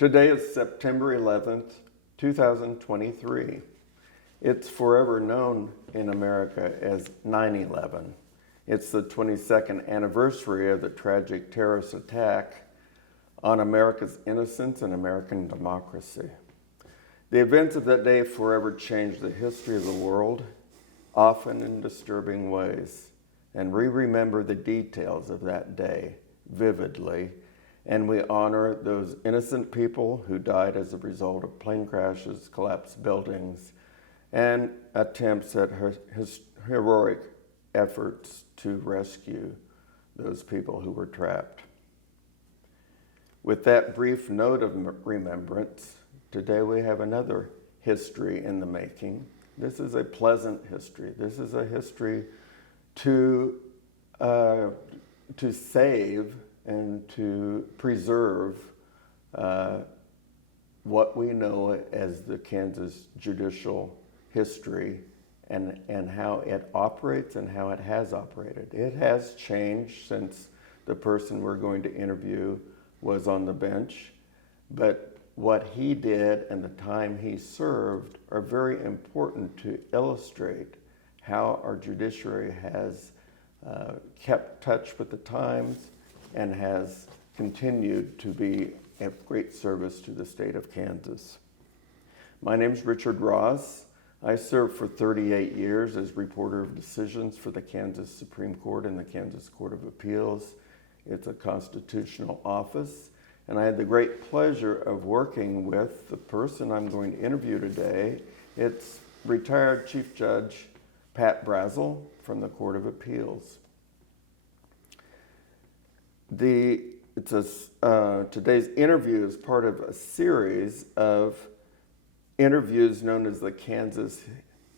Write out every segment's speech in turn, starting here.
Today is September 11th, 2023. It's forever known in America as 9/11. It's the 22nd anniversary of the tragic terrorist attack on America's innocence and American democracy. The events of that day forever changed the history of the world, often in disturbing ways. And we remember the details of that day vividly, and we honor those innocent people who died as a result of plane crashes, collapsed buildings, and attempts at heroic efforts to rescue those people who were trapped. With that brief note of remembrance, today we have another history in the making. This is a pleasant history. This is a history to save and to preserve what we know as the Kansas judicial history and how it operates and how it has operated. It has changed since the person we're going to interview was on the bench, but what he did and the time he served are very important to illustrate how our judiciary has kept touch with the times and has continued to be of great service to the state of Kansas. My name is Richard Ross. I served for 38 years as reporter of decisions for the Kansas Supreme Court and the Kansas Court of Appeals. It's a constitutional office, and I had the great pleasure of working with the person I'm going to interview today. It's retired Chief Judge Pat Brazel from the Court of Appeals. Today's interview is part of a series of interviews known as the Kansas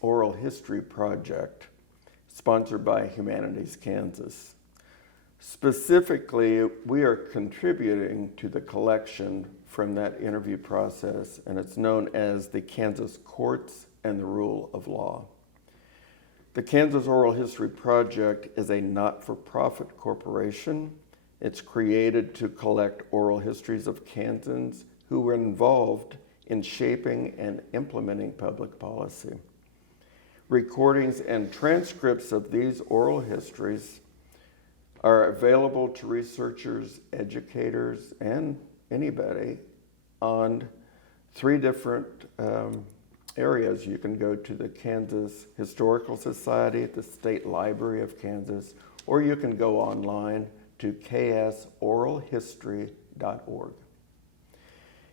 Oral History Project, sponsored by Humanities Kansas. Specifically, we are contributing to the collection from that interview process, and it's known as the Kansas Courts and the Rule of Law. The Kansas Oral History Project is a not-for-profit corporation. It's created to collect oral histories of Kansans who were involved in shaping and implementing public policy. Recordings and transcripts of these oral histories are available to researchers, educators, and anybody on three different areas. You can go to the Kansas Historical Society at the State Library of Kansas, or you can go online to ksoralhistory.org.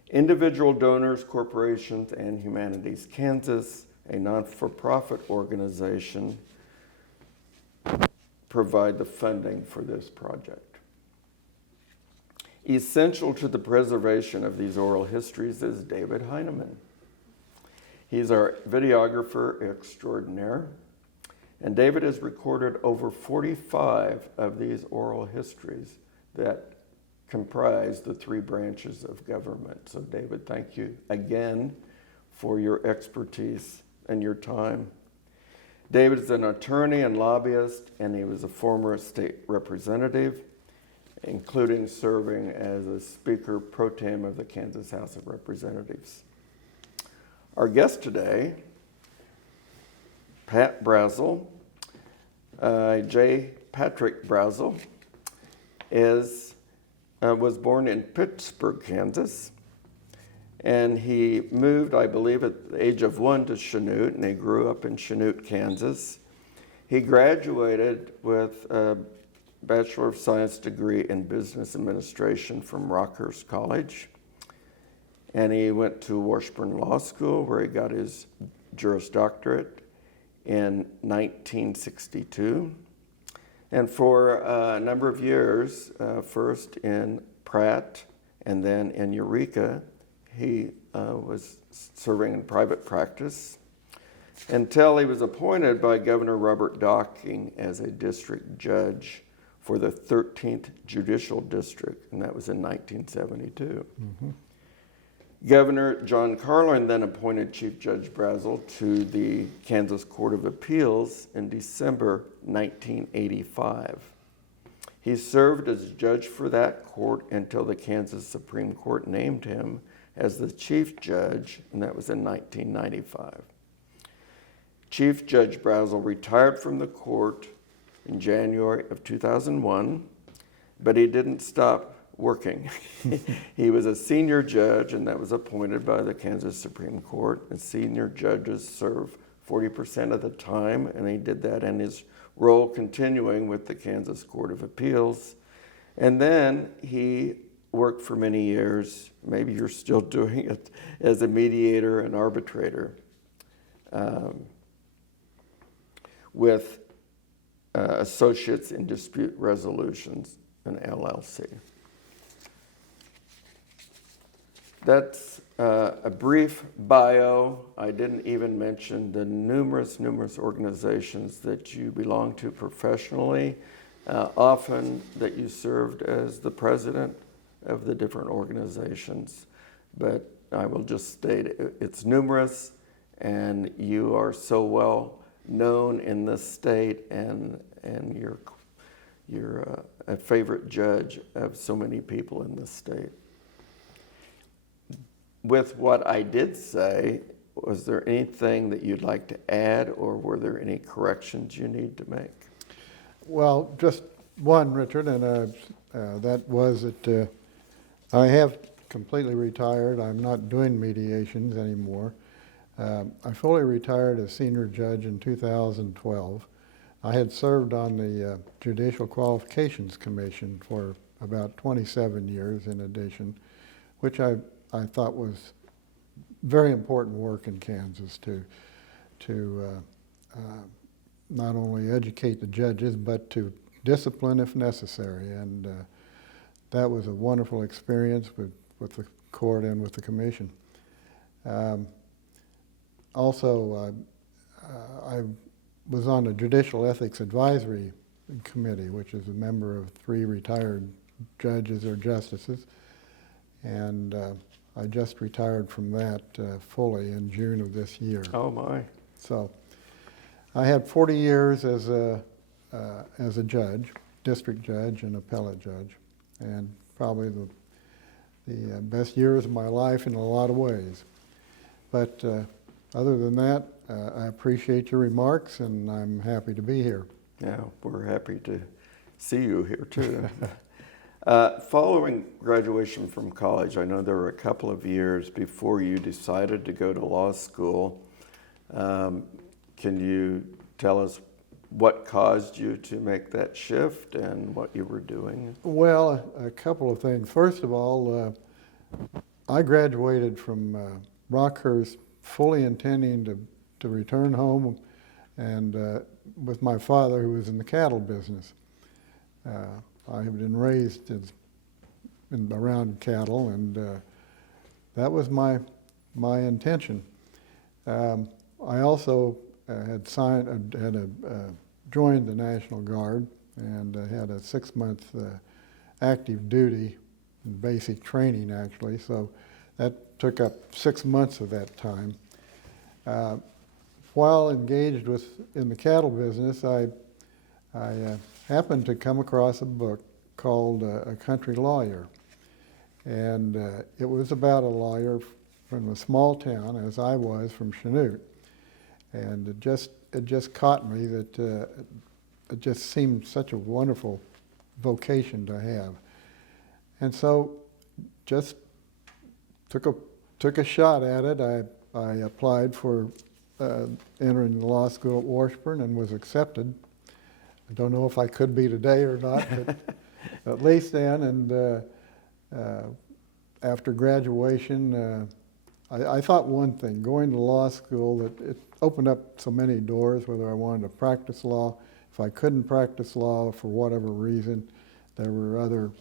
Individual donors, corporations, and Humanities Kansas, a non-for-profit organization, provide the funding for this project. Essential to the preservation of these oral histories is David Heineman. He's our videographer extraordinaire, and David has recorded over 45 of these oral histories that comprise the three branches of government. So David, thank you again for your expertise and your time. David is an attorney and lobbyist, and he was a former state representative, including serving as a Speaker pro tem of the Kansas House of Representatives. Our guest today, Pat Brazel, J. Patrick Brazel, was born in Pittsburgh, Kansas, and he moved, I believe, at the age of 1 to Chanute, and he grew up in Chanute, Kansas. He graduated with a Bachelor of Science degree in Business Administration from Rockhurst College, and he went to Washburn Law School, where he got his Juris Doctorate in 1962. And for a number of years, first in Pratt and then in Eureka, he was serving in private practice until he was appointed by Governor Robert Docking as a district judge for the 13th Judicial District, and that was in 1972. Mm-hmm. Governor John Carlin then appointed Chief Judge Brazel to the Kansas Court of Appeals in December 1985. He served as judge for that court until the Kansas Supreme Court named him as the chief judge, and that was in 1995. Chief Judge Brazel retired from the court in January of 2001, but he didn't stop working. He was a senior judge, and that was appointed by the Kansas Supreme Court. And senior judges serve 40% of the time, and he did that in his role continuing with the Kansas Court of Appeals. And then he worked for many years, maybe you're still doing it, as a mediator and arbitrator with Associates in Dispute Resolutions, an LLC. That's a brief bio. I didn't even mention the numerous organizations that you belong to professionally, often that you served as the president of the different organizations. But I will just state it's numerous, and you are so well known in this state, and you're a favorite judge of so many people in this state. With what I did say, was there anything that you'd like to add, or were there any corrections you need to make? Well, just one, Richard, and that was that I have completely retired. I'm not doing mediations anymore. I fully retired as senior judge in 2012. I had served on the Judicial Qualifications Commission for about 27 years in addition, which I thought was very important work in Kansas to not only educate the judges, but to discipline if necessary. And that was a wonderful experience with the court and with the commission. Also, I was on the Judicial Ethics Advisory Committee, which is a member of 3 retired judges or justices. And I just retired from that fully in June of this year. Oh my. So I had 40 years as a judge, district judge and appellate judge, and probably the best years of my life in a lot of ways. But other than that, I appreciate your remarks, and I'm happy to be here. Yeah, we're happy to see you here too. Following graduation from college, I know there were a couple of years before you decided to go to law school. Can you tell us what caused you to make that shift and what you were doing? Well, a couple of things. First of all, I graduated from Rockhurst fully intending to return home and with my father, who was in the cattle business. I had been raised around cattle, and that was my intention. I also had joined the National Guard and had a 6-month active duty and basic training, actually. So that took up 6 months of that time. While engaged in the cattle business, I happened to come across a book called A Country Lawyer. And it was about a lawyer from a small town, as I was from Chanute. And it just caught me that it just seemed such a wonderful vocation to have. And so just took a shot at it. I applied for entering the law school at Washburn and was accepted. I don't know if I could be today or not, but at least then. And after graduation, I thought one thing, going to law school, that it opened up so many doors, whether I wanted to practice law. If I couldn't practice law for whatever reason, there were other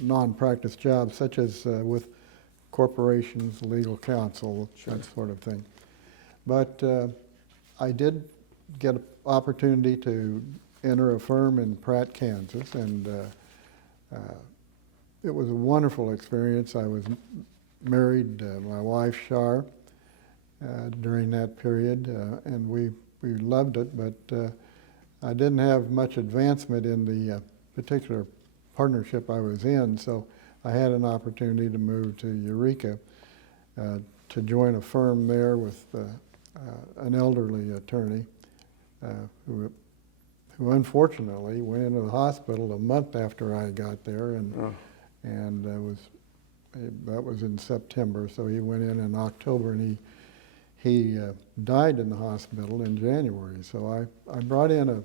non-practice jobs, such as with corporations, legal counsel, sure, that sort of thing. But I did get an opportunity to enter a firm in Pratt, Kansas, and it was a wonderful experience. I was married my wife, Shar, during that period, and we loved it, but I didn't have much advancement in the particular partnership I was in, so I had an opportunity to move to Eureka to join a firm there with an elderly attorney who unfortunately went into the hospital a month after I got there, and that was in September. So he went in October, and he died in the hospital in January. So I brought in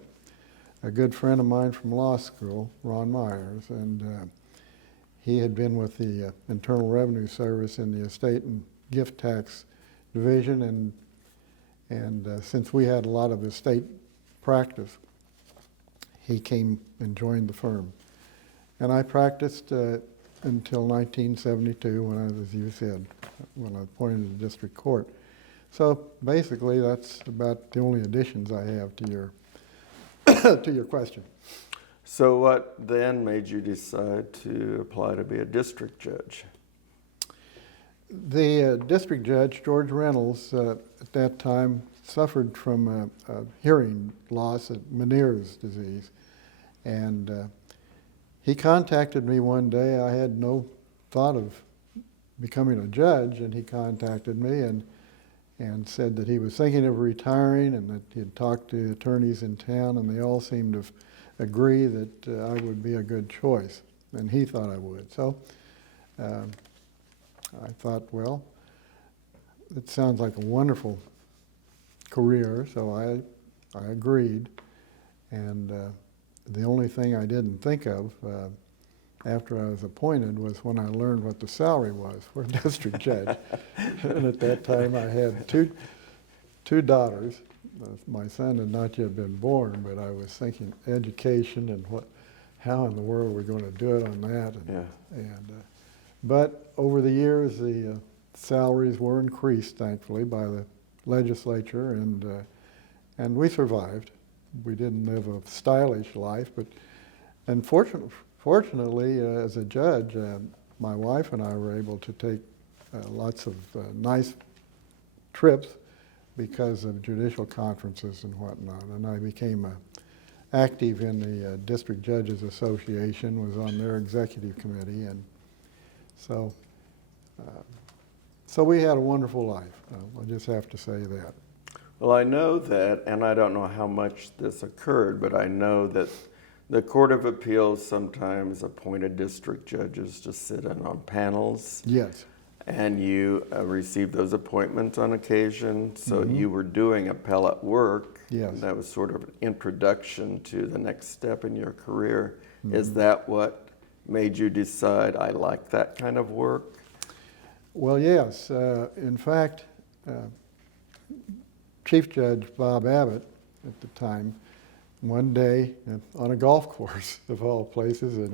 a good friend of mine from law school, Ron Myers, and he had been with the Internal Revenue Service in the estate and gift tax division, and since we had a lot of estate practice, he came and joined the firm. And I practiced until 1972 when I was, as you said, when I was appointed to the district court. So basically that's about the only additions I have to your to your question. So what then made you decide to apply to be a district judge? The district judge, George Reynolds, at that time suffered from a hearing loss of Meniere's disease. And he contacted me one day. I had no thought of becoming a judge, and he contacted me and said that he was thinking of retiring and that he had talked to attorneys in town, and they all seemed to agree that I would be a good choice, and he thought I would. So I thought, well, it sounds like a wonderful career, so I agreed. And the only thing I didn't think of after I was appointed was when I learned what the salary was for a district judge. And at that time I had two daughters. My son had not yet been born, but I was thinking education and how in the world we're going to do it on that. But over the years, the salaries were increased, thankfully, by the legislature, and we survived. We didn't live a stylish life, but fortunately, as a judge, my wife and I were able to take lots of nice trips because of judicial conferences and whatnot. And I became active in the District Judges Association, was on their executive committee, and so we had a wonderful life. I just have to say that. Well, I know that, and I don't know how much this occurred, but I know that the Court of Appeals sometimes appointed district judges to sit in on panels. Yes. And you received those appointments on occasion, so you were doing appellate work. Yes. And that was sort of an introduction to the next step in your career. Is that what made you decide, I like that kind of work? Well, yes. In fact, Chief Judge Bob Abbott at the time, one day on a golf course of all places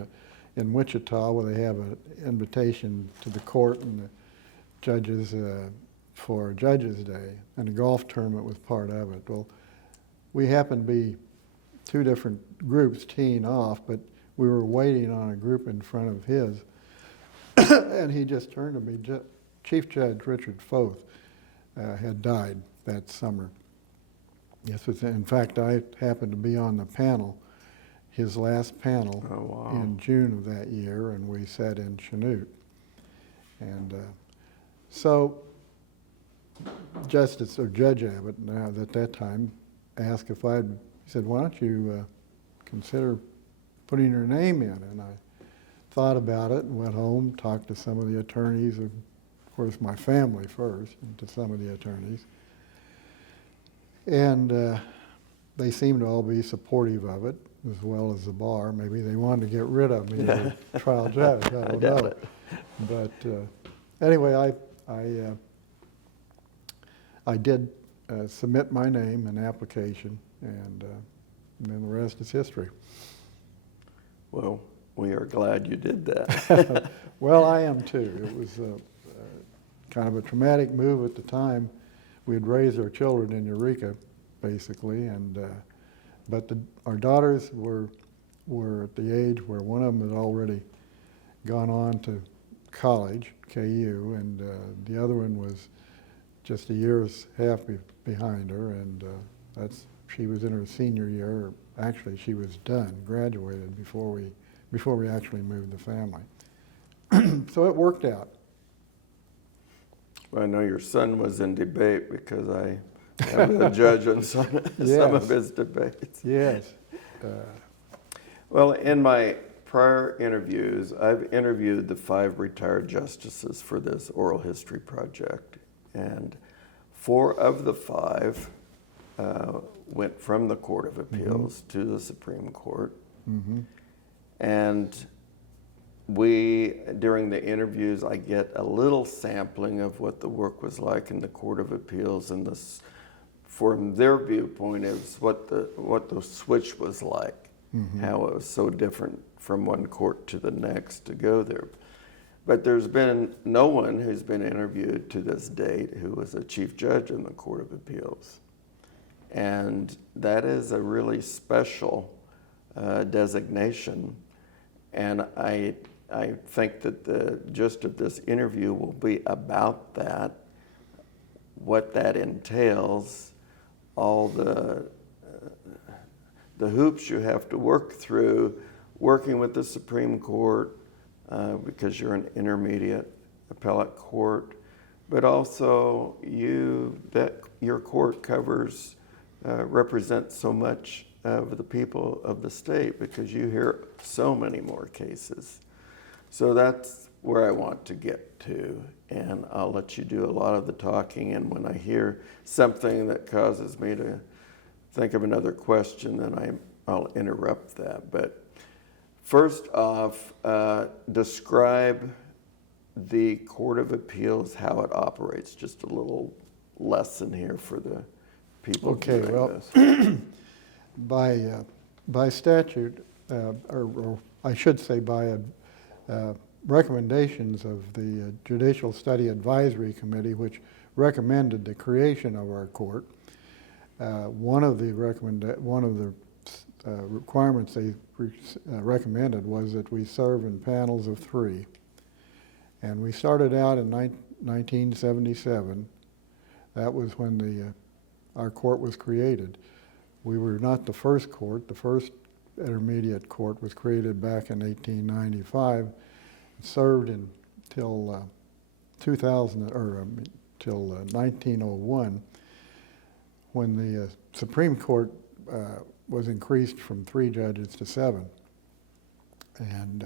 in Wichita, where they have an invitation to the court and the judges for Judges Day, and a golf tournament was part of it. Well, we happened to be two different groups teeing off, but we were waiting on a group in front of his, and he just turned to me. Chief Judge Richard Foth had died that summer. Yes, in fact, I happened to be on the panel, his last panel, in June of that year, and we sat in Chanute. And so Judge Abbott, now at that time, asked he said, why don't you consider putting your name in? And I thought about it and went home, talked to some of the attorneys, of course my family first, and to some of the attorneys. And they seemed to all be supportive of it, as well as the bar. Maybe they wanted to get rid of me as a trial judge, I don't know. But anyway, I did submit my name and application, and then the rest is history. Well, we are glad you did that. Well, I am too. It was kind of a traumatic move at the time. We had raised our children in Eureka, basically, and but our daughters were at the age where one of them had already gone on to college, KU, and the other one was just a year's half behind her, and she was in her senior year, or actually she was done, graduated before we actually moved the family. So it worked out. Well, I know your son was in debate because I am a judge on some of his debates. Yes. Well, in my prior interviews, I've interviewed the 5 retired justices for this oral history project, and 4 of the 5 went from the Court of Appeals to the Supreme Court. And during the interviews, I get a little sampling of what the work was like in the Court of Appeals, and this, from their viewpoint, is what the switch was like, how it was so different from one court to the next to go there. But there's been no one who's been interviewed to this date who was a chief judge in the Court of Appeals. And that is a really special designation. And I think that the gist of this interview will be about that, what that entails, all the hoops you have to work through working with the Supreme Court, because you're an intermediate appellate court, but also your court represents so much of the people of the state, because you hear so many more cases. So that's where I want to get to, and I'll let you do a lot of the talking, and when I hear something that causes me to think of another question, then I'll interrupt that. But first off, describe the Court of Appeals, how it operates. Just a little lesson here for the people Okay, doing well, this. By statute, or I should say by recommendations of the Judicial Study Advisory Committee, which recommended the creation of our court, one of the requirements they recommended was that we serve in panels of 3. And we started out in 1977. That was when our court was created. We were not the first court. The first intermediate court was created back in 1895. It served until 1901, when the Supreme Court was increased from 3 judges to 7. And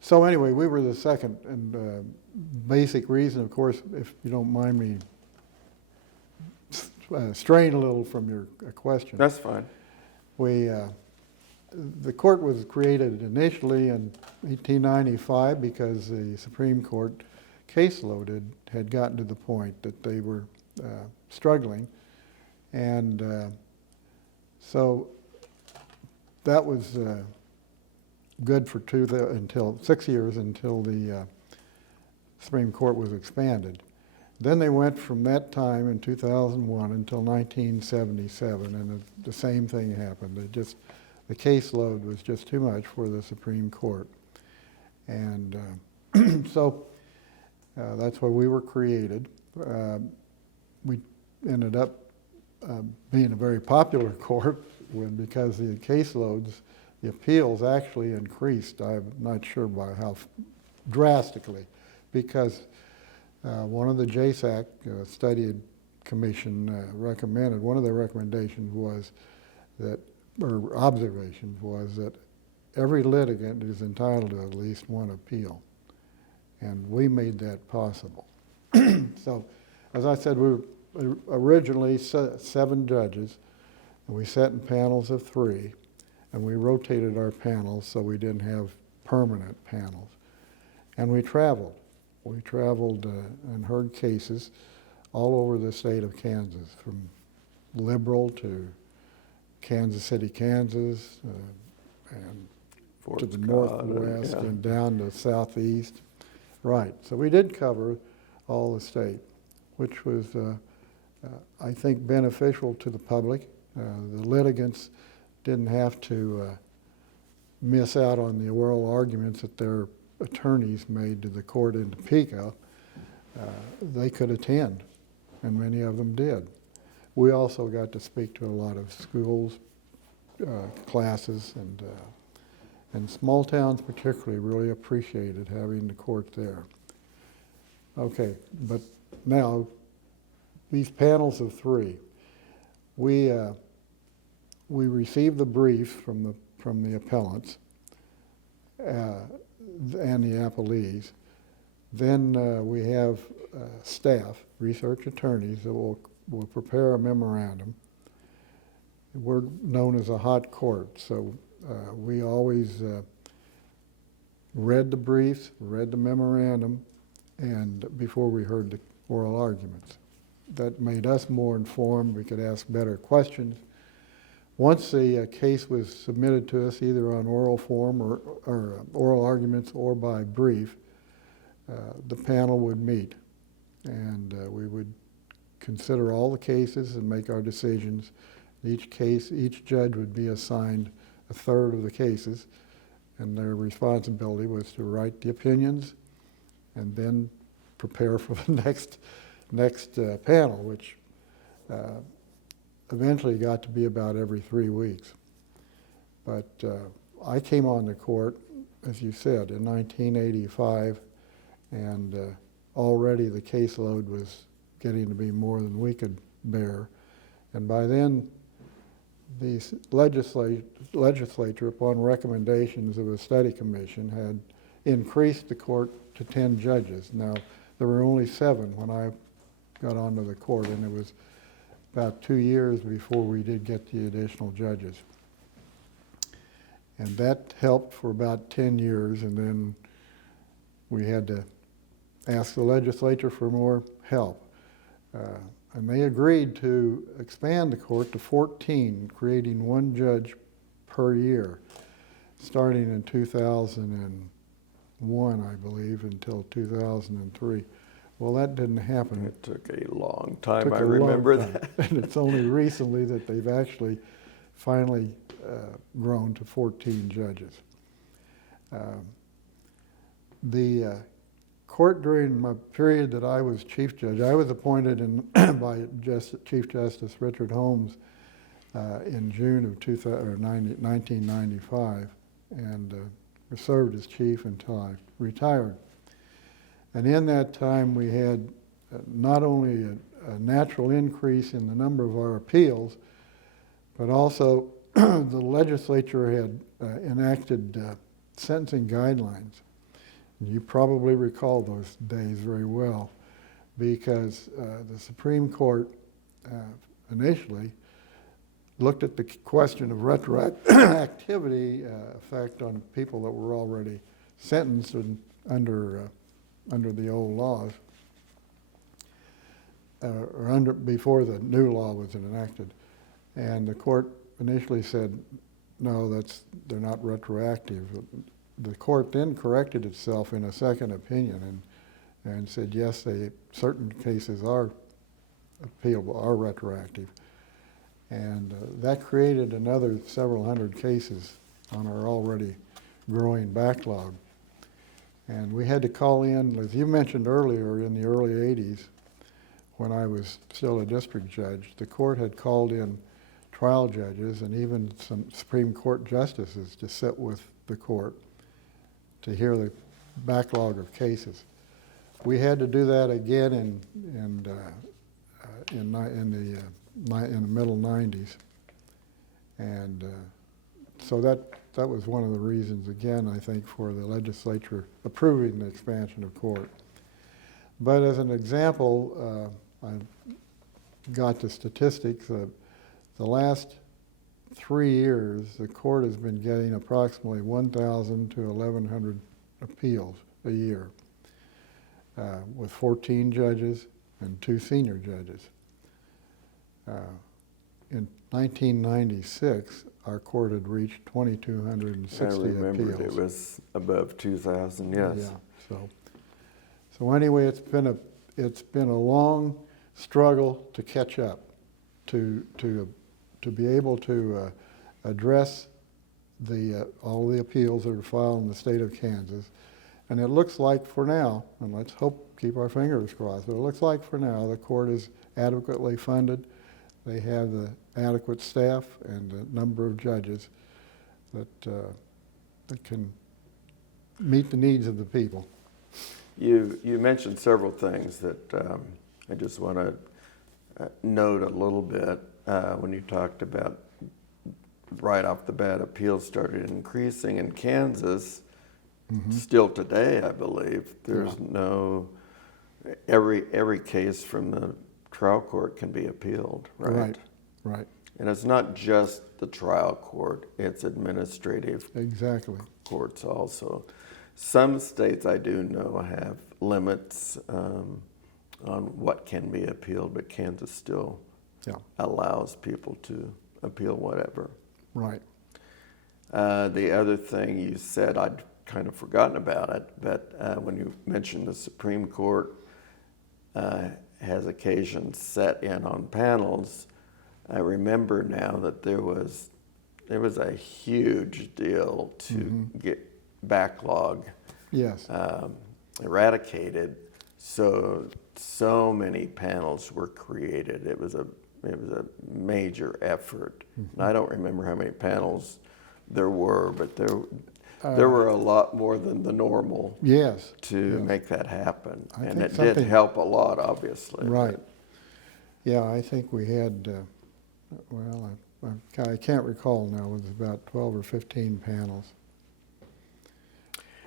so anyway, we were the second. And basic reason, of course, if you don't mind me straying a little from your question. That's fine. The court was created initially in 1895 because the Supreme Court caseload had gotten to the point that they were struggling. And so that was good for 6 years until the Supreme Court was expanded. Then they went from that time in 2001 until 1977, and the same thing happened. The caseload was just too much for the Supreme Court. And so that's why we were created. We ended up being a very popular court because the caseloads, the appeals actually increased. I'm not sure by how drastically, because one of the JSAC study commission recommended, one of their recommendations was that, or observations was that every litigant is entitled to at least 1 appeal. And we made that possible. So, as I said, we were originally 7 judges, and we sat in panels of 3, and we rotated our panels so we didn't have permanent panels. And we traveled. We traveled and heard cases all over the state of Kansas, from Liberal to Kansas City, Kansas, and Fort to the Scott, northwest yeah. and down to southeast. Right, so we did cover all the state, which was, I think, beneficial to the public. The litigants didn't have to miss out on the oral arguments that their attorneys made to the court in Topeka. They could attend, and many of them did. we also got to speak to a lot of schools, classes, and small towns particularly really appreciated having the court there. Okay, but now, these panels of three, we received the brief from the appellants and the appellees. Then we have staff, research attorneys, that will prepare a memorandum. We're known as a hot court, so we always read the briefs, read the memorandum, and before we heard the oral arguments. That made us more informed. We could ask better questions. Once the case was submitted to us, either on oral form or oral arguments or by brief, the panel would meet, and we would consider all the cases and make our decisions. Each judge would be assigned a third of the cases, and their responsibility was to write the opinions and then prepare for the next panel, which eventually got to be about every 3 weeks. But I came on the court, as you said, in 1985, and already the caseload was getting to be more than we could bear. And by then, the legislature, upon recommendations of a study commission, had increased the court to 10 judges. Now, there were only 7 when I got onto the court, and it was about 2 years before we did get the additional judges. And that helped for about 10 years, and then we had to ask the legislature for more help. And they agreed to expand the court to 14, creating 1 judge per year, starting in 2001, I believe, until 2003. Well, that didn't happen. It took a long time, I remember that. And it's only recently that they've actually finally grown to 14 judges. The court, during my period that I was chief judge, I was appointed by Chief Justice Richard Holmes in June of 1995, and served as chief until I retired. And in that time, we had not only a natural increase in the number of our appeals, but also the legislature had enacted sentencing guidelines. You probably recall those days very well, because the Supreme Court initially looked at the question of retroactivity effect on people that were already sentenced under the old laws, or before the new law was enacted. And the court initially said, no, they're not retroactive. The court then corrected itself in a second opinion and said, yes, certain cases are appealable, are retroactive. And that created another several hundred cases on our already growing backlog. And we had to call in, as you mentioned earlier, in the early 80s, when I was still a district judge, the court had called in trial judges and even some Supreme Court justices to sit with the court to hear the backlog of cases. We had to do that again in the middle 90s, and so that was one of the reasons, again, I think, for the legislature approving the expansion of court. But as an example, I got the statistics. The last 3 years, the court has been getting approximately 1,000 to 1,100 appeals a year, with 14 judges and 2 senior judges. In 1996, our court had reached 2,260 appeals. I remembered it was above 2,000, yes. Yeah. So anyway, it's been a long struggle to catch up, to be able to address all the appeals that are filed in the state of Kansas. And it looks like for now, and let's keep our fingers crossed, but it looks like for now the court is adequately funded. they have the adequate staff and the number of judges that can meet the needs of the people. You mentioned several things that I just want to note a little bit when you talked about right off the bat appeals started increasing in Kansas. Still today, I believe, there's no, every case from the trial court can be appealed, right? Right. And it's not just the trial court, it's administrative Exactly. courts also. Some states I do know have limits on what can be appealed, but Kansas still allows people to appeal whatever. Right. The other thing you said, I'd kind of forgotten about it, but when you mentioned the Supreme Court has occasion set in on panels, I remember now that there was a huge deal to get backlog eradicated. So many panels were created. It was a major effort. And I don't remember how many panels there were, but there were a lot more than the normal to make that happen. And it did help a lot, obviously. Right. Yeah, I think we had, well, I can't recall now, it was about 12 or 15 panels.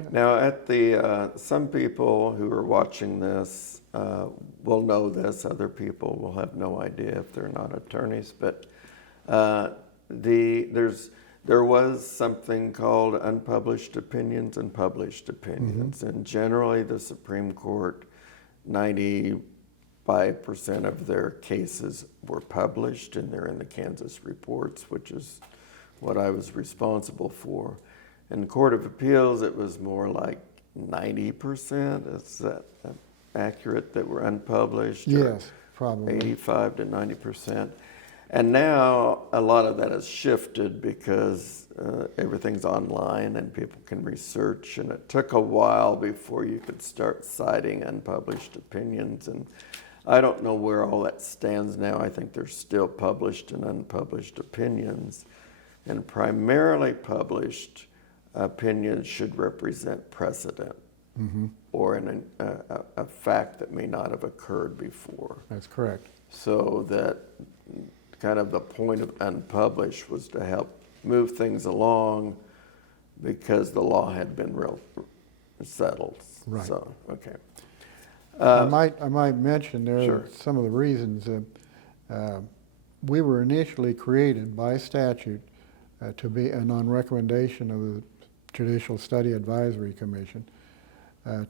Now, at the some people who are watching this will know this. Other people will have no idea if they're not attorneys. But there was something called unpublished opinions and published opinions, and generally the Supreme Court, 95% of their cases were published, and they're in the Kansas reports, which is what I was responsible for. In the Court of Appeals, it was more like 90%. Is that accurate, that were unpublished? Yes, probably. 85 to 90%. And now a lot of that has shifted because everything's online and people can research. And it took a while before you could start citing unpublished opinions. And I don't know where all that stands now. I think there's still published and unpublished opinions. And primarily published opinions should represent precedent or a fact that may not have occurred before. That's correct. So that kind of the point of unpublished was to help move things along because the law had been real settled. Right. So, okay. I might mention there some of the reasons. We were initially created by statute to be, and on recommendation of the Judicial Study Advisory Commission,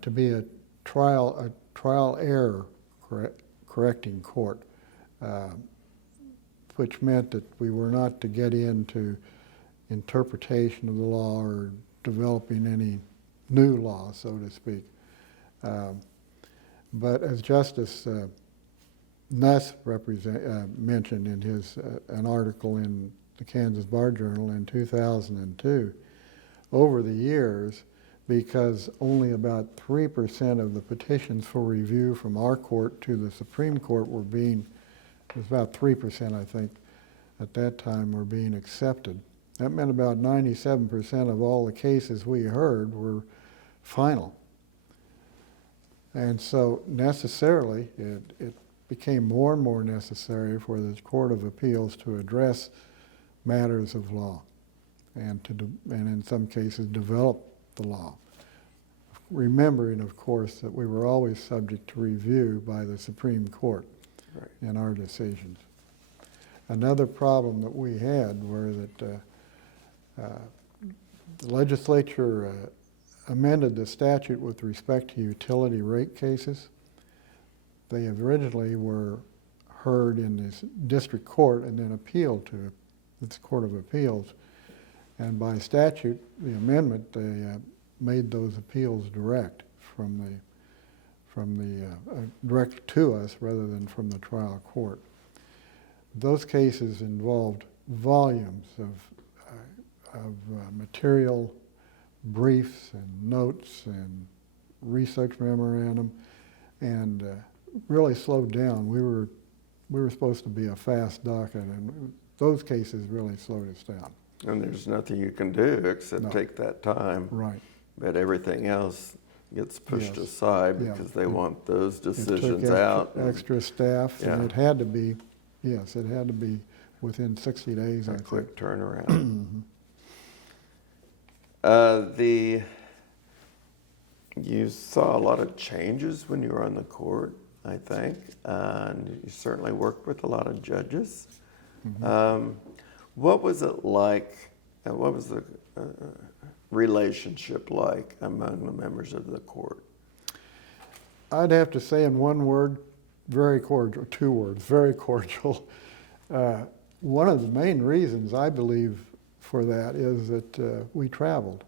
to be a trial error correcting court, which meant that we were not to get into interpretation of the law or developing any new law, so to speak. But as Justice Nuss mentioned in his an article in the Kansas Bar Journal in 2002, over the years, because only about 3% of the petitions for review from our court to the Supreme Court were being, it was about 3%, I think, at that time, were being accepted. That meant about 97% of all the cases we heard were final. And so necessarily, it became more and more necessary for the Court of Appeals to address matters of law and in some cases develop the law. Remembering, of course, that we were always subject to review by the Supreme Court in our decisions. Another problem that we had were that the legislature amended the statute with respect to utility rate cases. They originally were heard in this district court and then appealed to the Court of Appeals. And by statute, the amendment, they made those appeals direct direct to us rather than from the trial court. Those cases involved volumes of material, briefs and notes and research memorandum, and really slowed down. we were supposed to be a fast docket, and those cases really slowed us down. And there's nothing you can do except No. take that time. Right. But everything else gets pushed Yes. aside Yeah. because they want those It took decisions out. extra staff, and Yeah. it had to be, yes, it had to be within 60 days, I A think. quick turnaround. Mhm. You saw a lot of changes when you were on the court, I think, and you certainly worked with a lot of judges. What was it like, and what was the relationship like among the members of the court? I'd have to say in one word, very cordial, 2 words, very cordial. One of the main reasons I believe for that is that we traveled.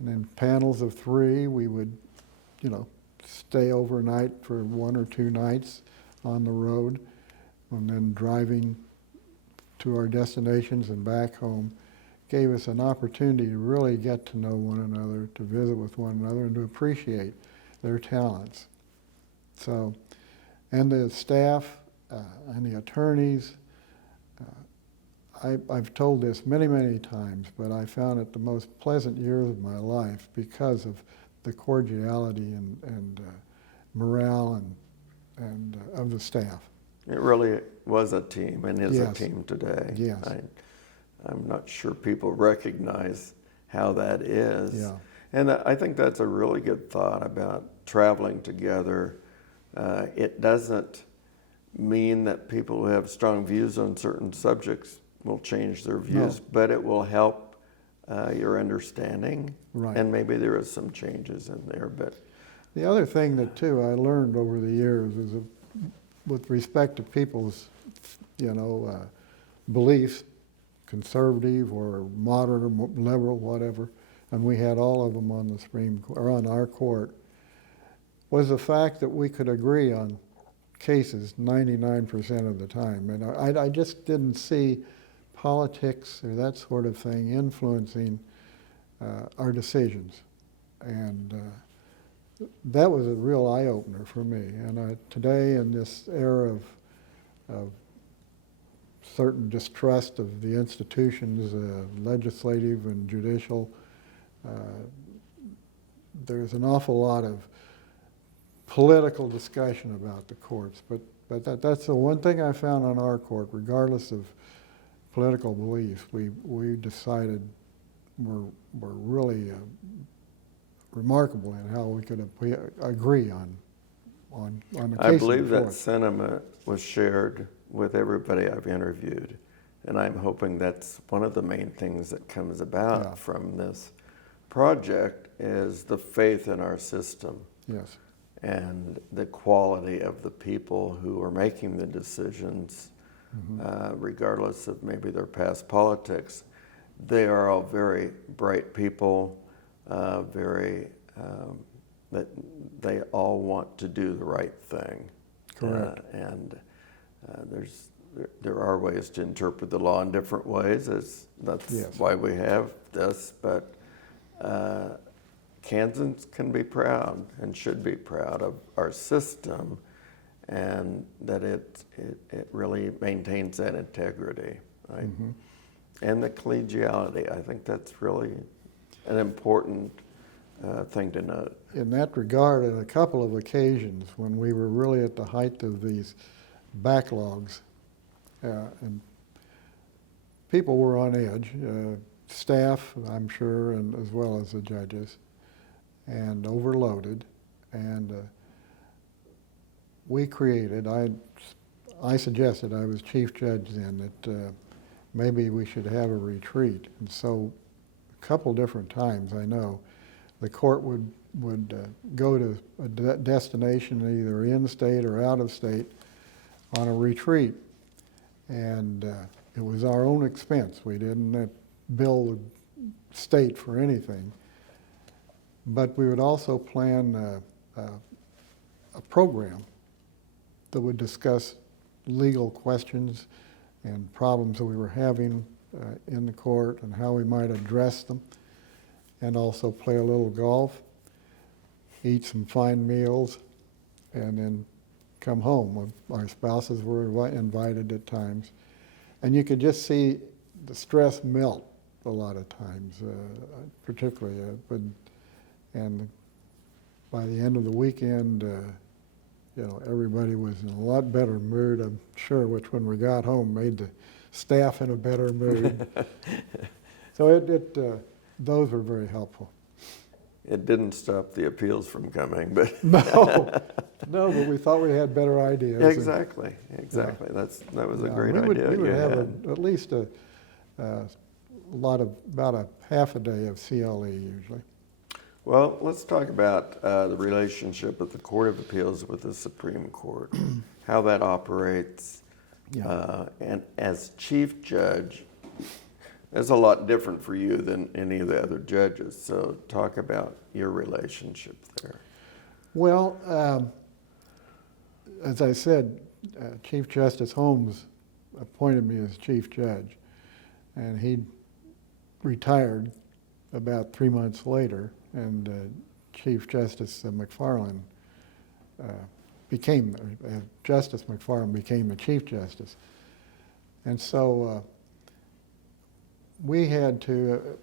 And in panels of 3, we would, stay overnight for 1 or 2 nights on the road, and then driving to our destinations and back home gave us an opportunity to really get to know one another, to visit with one another, and to appreciate their talents. So, and the staff and the attorneys, I've told this many, many times, but I found it the most pleasant years of my life because of the cordiality and morale and of the staff. It really was a team and is a Yes. team today. Yes. I'm not sure people recognize how that is. Yeah. And I think that's a really good thought about traveling together. It doesn't mean that people who have strong views on certain subjects will change their views, No. but it will help your understanding. Right. And maybe there is some changes in there, but The other thing that too I learned over the years is with respect to people's, beliefs, conservative or moderate or liberal, whatever, and we had all of them on the Supreme Court, or on our court, was the fact that we could agree on cases 99% of the time. And I just didn't see politics or that sort of thing influencing our decisions. And that was a real eye-opener for me. And today, in this era of certain distrust of the institutions, legislative and judicial, there's an awful lot of political discussion about the courts. But that's the one thing I found on our court, regardless of political beliefs, we decided were really remarkable in how we could agree on the case. I believe that sentiment was shared with everybody I've interviewed, and I'm hoping that's one of the main things that comes about from this project is the faith in our system. Yes. And the quality of the people who are making the decisions, regardless of maybe their past politics. They are all very bright people, that they all want to do the right thing. Correct. There are ways to interpret the law in different ways. That's why we have this, but Kansans can be proud and should be proud of our system, and that it really maintains that integrity, right? And the collegiality. I think that's really an important thing to note. In that regard, on a couple of occasions when we were really at the height of these backlogs, and people were on edge, staff, I'm sure, and as well as the judges, and overloaded, and we created, I suggested, I was chief judge then, that maybe we should have a retreat. And so a couple different times, I know, the court would go to a destination either in-state or out-of-state on a retreat. And it was our own expense. We didn't bill the state for anything. But we would also plan a program that would discuss legal questions and problems that we were having in the court and how we might address them, and also play a little golf, eat some fine meals, and then come home. Our spouses were invited at times. And you could just see the stress melt a lot of times, particularly. And by the end of the weekend, everybody was in a lot better mood, I'm sure, which when we got home made the staff in a better mood. So those were very helpful. It didn't stop the appeals from coming, but No, but we thought we had better ideas. exactly. That was a great idea. We would you have had. at least about a half a day of CLE usually. Well, let's talk about the relationship of the Court of Appeals with the Supreme Court, how that operates. Yeah. And as chief judge, it's a lot different for you than any of the other judges. So talk about your relationship there. Well, as I said, Chief Justice Holmes appointed me as chief judge, and he retired about 3 months later, and Chief Justice McFarland Justice McFarland became the Chief Justice. And so we had to,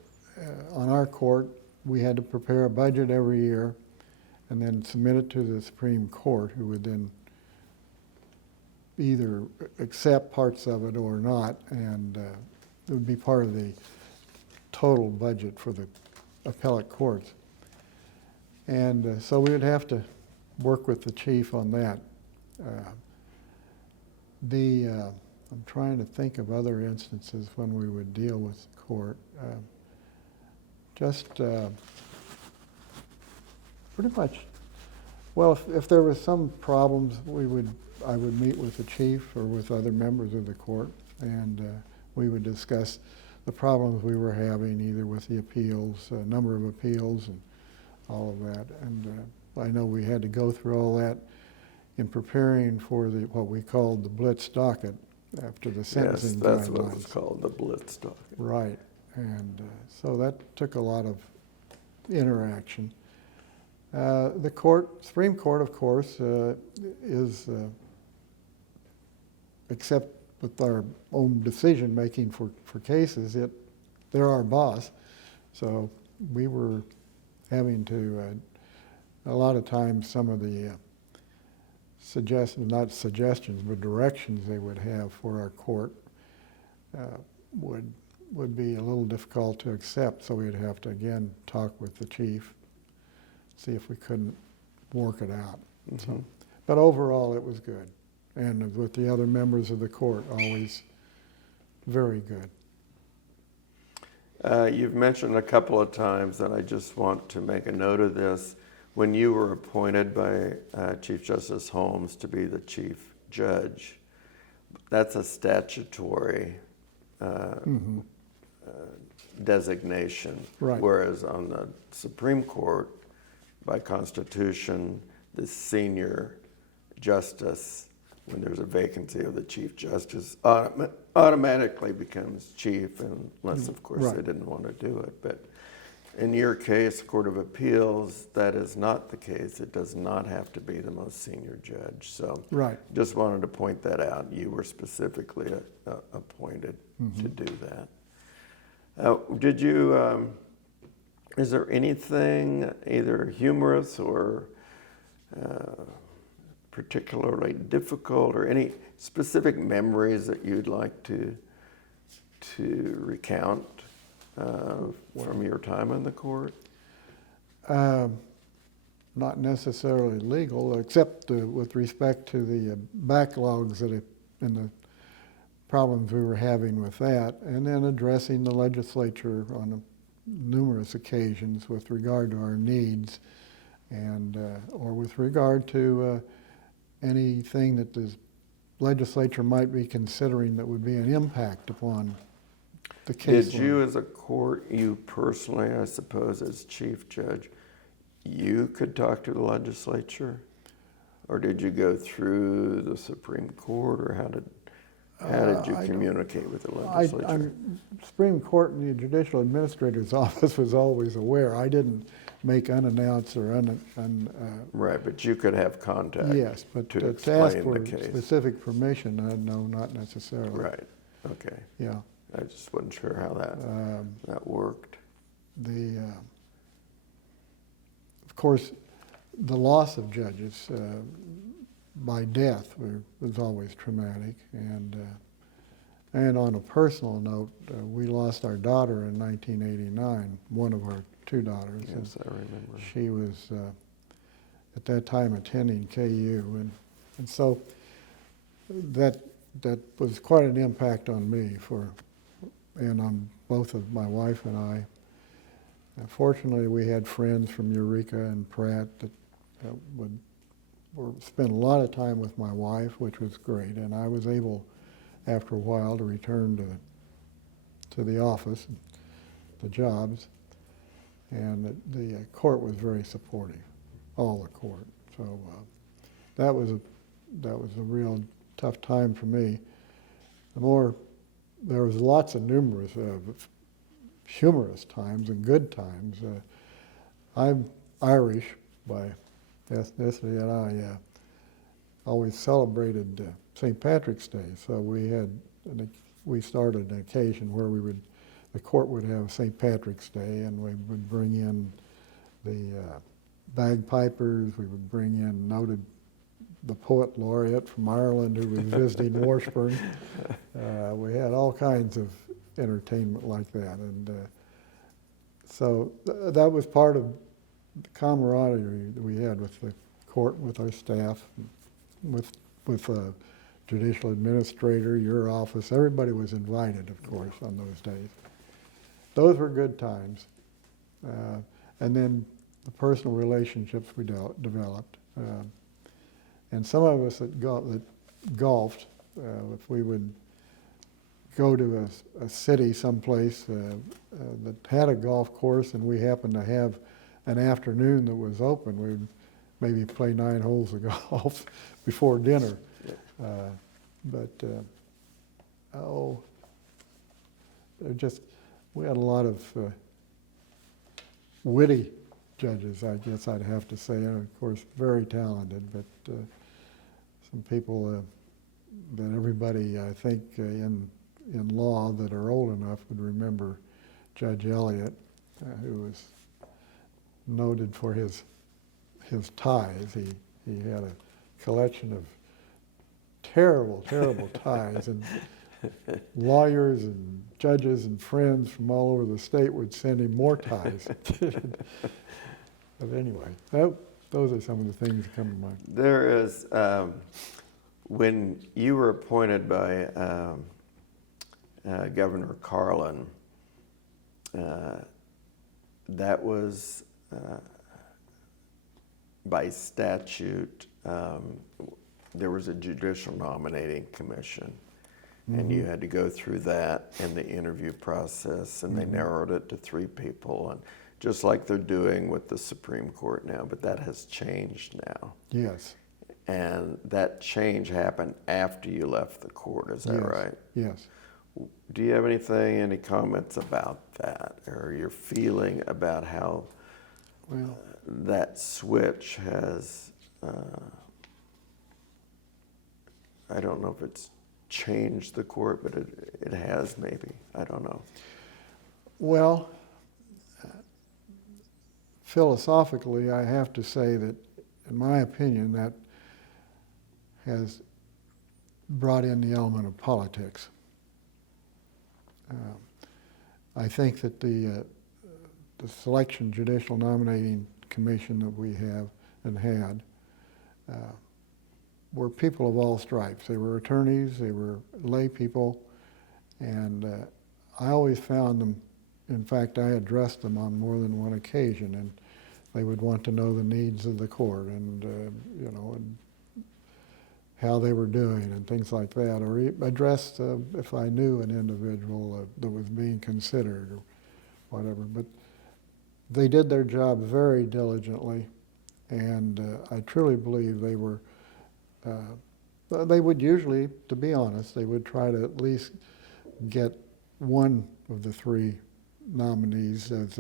on our court, we had to prepare a budget every year and then submit it to the Supreme Court, who would then either accept parts of it or not, and it would be part of the total budget for the appellate courts. And so we would have to work with the chief on that. I'm trying to think of other instances when we would deal with the court. Pretty much, well, if there was some problems, I would meet with the chief or with other members of the court, and we would discuss the problems we were having, either with the appeals, number of appeals, and all of that. And I know we had to go through all that in preparing for what we called the Blitz Docket after the sentencing guidelines. Yes, that's what it's called, the Blitz Docket. Right, and so that took a lot of interaction. The Supreme Court, of course, is, except with our own decision-making for cases, they're our boss. So we were having to, a lot of times, some of the not suggestions, but directions they would have for our court would be a little difficult to accept. So we'd have to, again, talk with the chief, see if we couldn't work it out. Mm-hmm. So, but overall, it was good. And with the other members of the court, always very good. You've mentioned a couple of times, and I just want to make a note of this, when you were appointed by Chief Justice Holmes to be the chief judge, that's a statutory designation. Right. Whereas on the Supreme Court, by Constitution, the senior justice, when there's a vacancy of the chief justice, automatically becomes chief, unless, of course, right. they didn't want to do it. But in your case, Court of Appeals, that is not the case. It does not have to be the most senior judge. So right. Just wanted to point that out. You were specifically appointed to do that. Did you, is there anything either humorous or particularly difficult, or any specific memories that you'd like to recount from your time in the court? Not necessarily legal, except with respect to the backlogs and the problems we were having with that, and then addressing the legislature on numerous occasions with regard to our needs, and or with regard to anything that the legislature might be considering that would be an impact upon the case. Did you as a court, you personally, I suppose, as chief judge, you could talk to the legislature? Or did you go through the Supreme Court, or how did you communicate with the legislature? Supreme Court and the Judicial Administrator's Office was always aware. I didn't make unannounced or Right, but you could have contact. yes, but to to ask explain for the case. specific permission, no, not necessarily. Right, okay. Yeah. I just wasn't sure how that worked. Of course, the loss of judges by death was always traumatic, and on a personal note, we lost our daughter in 1989, one of our two daughters. Yes, I remember. She was at that time attending KU, and so that was quite an impact on me and on both of my wife and I. Fortunately, we had friends from Eureka and Pratt that would spend a lot of time with my wife, which was great, and I was able, after a while, to return to the office, the jobs, and the court was very supportive, all the court. So that was a real tough time for me. There was lots of numerous humorous times and good times. I'm Irish by ethnicity, and I always celebrated St. Patrick's Day. So we started an occasion where the court would have St. Patrick's Day, and we would bring in the bagpipers. We would bring in the poet laureate from Ireland who was visiting Washburn. We had all kinds of entertainment like that, and so that was part of the camaraderie that we had with the court, with our staff, with judicial administrator, your office. Everybody was invited, of course, on those days. Those were good times. And then the personal relationships we developed. And some of us that golfed, if we would go to a city someplace that had a golf course and we happened to have an afternoon that was open, we'd maybe play 9 holes of golf before dinner. We had a lot of witty judges, I guess I'd have to say, and of course very talented, but some people that everybody, I think, in law that are old enough would remember Judge Elliott, who was noted for his ties. He had a collection of terrible ties, and lawyers and judges and friends from all over the state would send him more ties. But anyway, those are some of the things that come to mind. There is, when you were appointed by Governor Carlin, that was by statute. There was a Judicial Nominating Commission, and you had to go through that and the interview process, and they narrowed it to 3 people, and just like they're doing with the Supreme Court now, but that has changed now. Yes. And that change happened after you left the court, is that right? Yes. Do you have any comments about that, or your feeling about how that switch has, I don't know if it's changed the court, but it has maybe, I don't know. Well, philosophically, I have to say that, in my opinion, that has brought in the element of politics. I think that the selection Judicial Nominating Commission that we have and had were people of all stripes. They were attorneys, they were lay people, and I always found them, in fact, I addressed them on more than one occasion, and they would want to know the needs of the court and, and how they were doing and things like that, or addressed if I knew an individual that was being considered or whatever. But they did their job very diligently, and I truly believe they were, they would usually, to be honest, they would try to at least get one of the 3 nominees as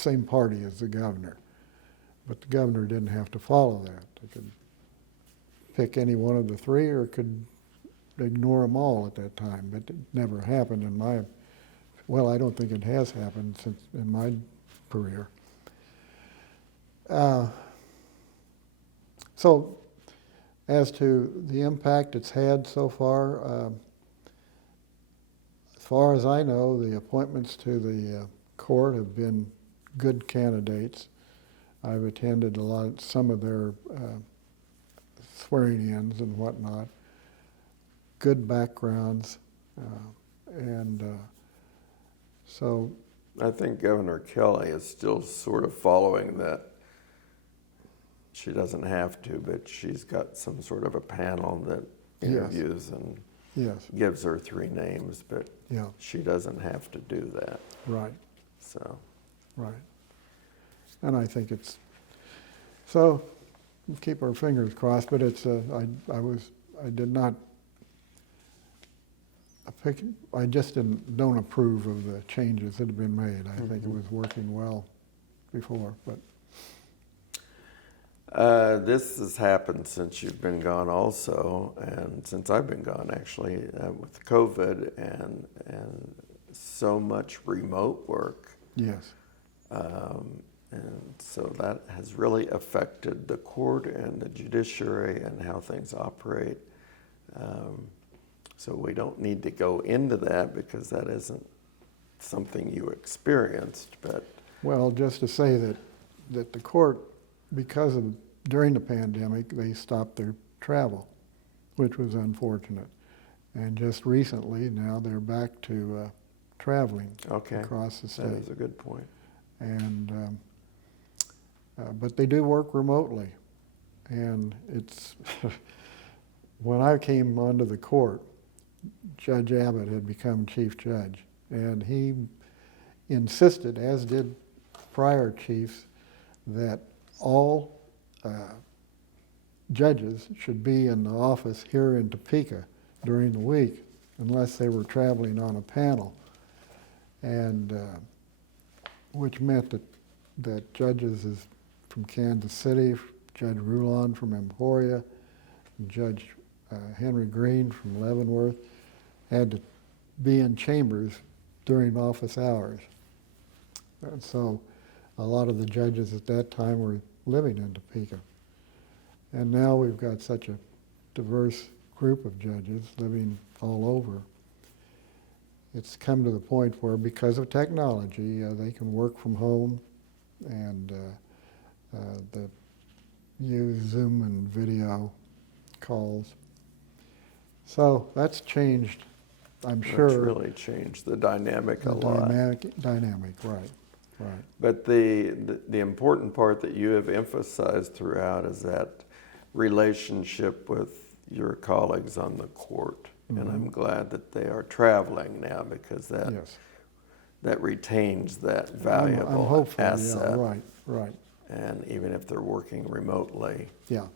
same party as the governor. But the governor didn't have to follow that. They could pick any one of the three or could ignore them all at that time. But it never happened in my, well, I don't think it has happened since in my career. So as to the impact it's had so far as I know, the appointments to the court have been good candidates. I've attended some of their swearing-ins and whatnot. Good backgrounds, so I think Governor Kelly is still sort of following that. She doesn't have to, but she's got some sort of a panel that interviews and gives her 3 names, but she doesn't have to do that. Right. So. Right. And I think it's, so keep our fingers crossed, but it's, I just don't approve of the changes that have been made. I think it was working well before, but. This has happened since you've been gone also, and since I've been gone actually, with COVID and so much remote work. Yes. And so that has really affected the court and the judiciary and how things operate. So we don't need to go into that because that isn't something you experienced, but. Well, just to say that the court, because of during the pandemic, they stopped their travel, which was unfortunate. And just recently, now they're back to traveling across the state. That is a good point. And but they do work remotely, and it's when I came onto the court, Judge Abbott had become chief judge, and he insisted, as did prior chiefs, that all judges should be in the office here in Topeka during the week, unless they were traveling on a panel, and which meant that judges is from Kansas City, Judge Rulon from Emporia, Judge Henry Green from Leavenworth had to be in chambers during office hours. And so a lot of the judges at that time were living in Topeka. And now we've got such a diverse group of judges living all over. It's come to the point where, because of technology, they can work from home and use Zoom and video calls. So that's changed, I'm sure. It's really changed the dynamic a lot. Dynamic, right. But the important part that you have emphasized throughout is that relationship with your colleagues on the court. And I'm glad that they are traveling now, because that retains that valuable I'm hopeful, asset. Yeah, right. And even if they're working remotely,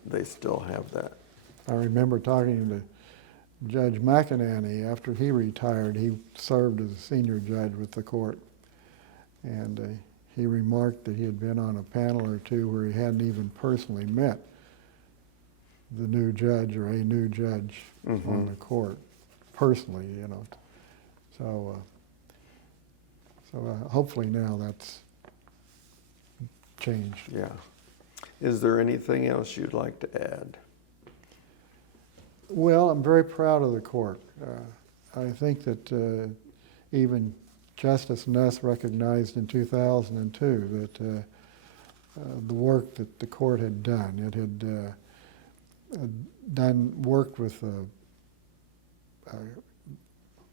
they still have that. I remember talking to Judge McEnany after he retired. He served as a senior judge with the court, and he remarked that he had been on a panel or two where he hadn't even personally met the new judge or a new judge on the court personally, So hopefully now that's changed. Yeah. Is there anything else you'd like to add? Well, I'm very proud of the court. I think that even Justice Nuss recognized in 2002 that the work that the court had done. It had worked with a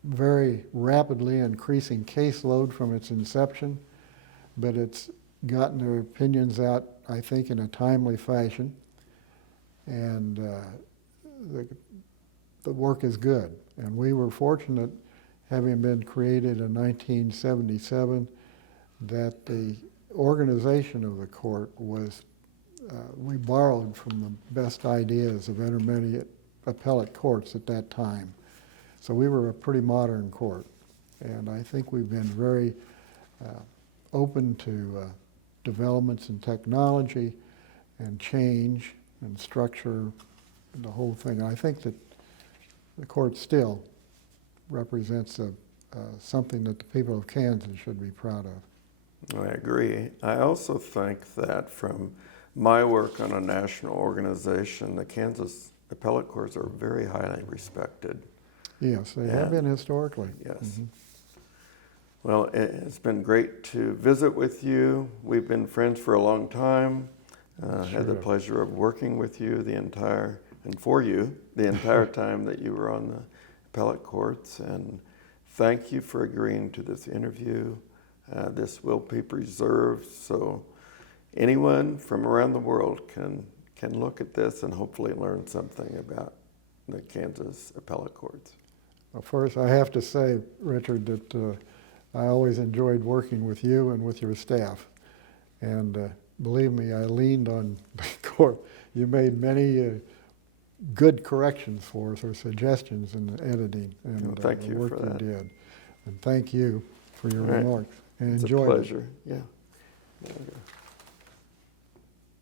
very rapidly increasing caseload from its inception, but it's gotten their opinions out, I think, in a timely fashion, and the work is good. And we were fortunate, having been created in 1977, that the organization of the court was, we borrowed from the best ideas of intermediate appellate courts at that time. So we were a pretty modern court, and I think we've been very open to developments in technology and change and structure and the whole thing. I think that the court still represents something that the people of Kansas should be proud of. I agree. I also think that from my work on a national organization, the Kansas appellate courts are very highly respected. Yes, they have been historically. Yes. Mm-hmm. Well, it's been great to visit with you. We've been friends for a long time. Had the pleasure of working with you and for you the entire time that you were on the appellate courts. And thank you for agreeing to this interview. This will be preserved so anyone from around the world can look at this and hopefully learn something about the Kansas appellate courts. Well, first, I have to say, Richard, that I always enjoyed working with you and with your staff. And believe me, I leaned on the court. You made many good corrections for us or suggestions in the editing and thank the you work for that. you did. And thank you for your All right. remarks. And It's a enjoyed it. pleasure. Yeah.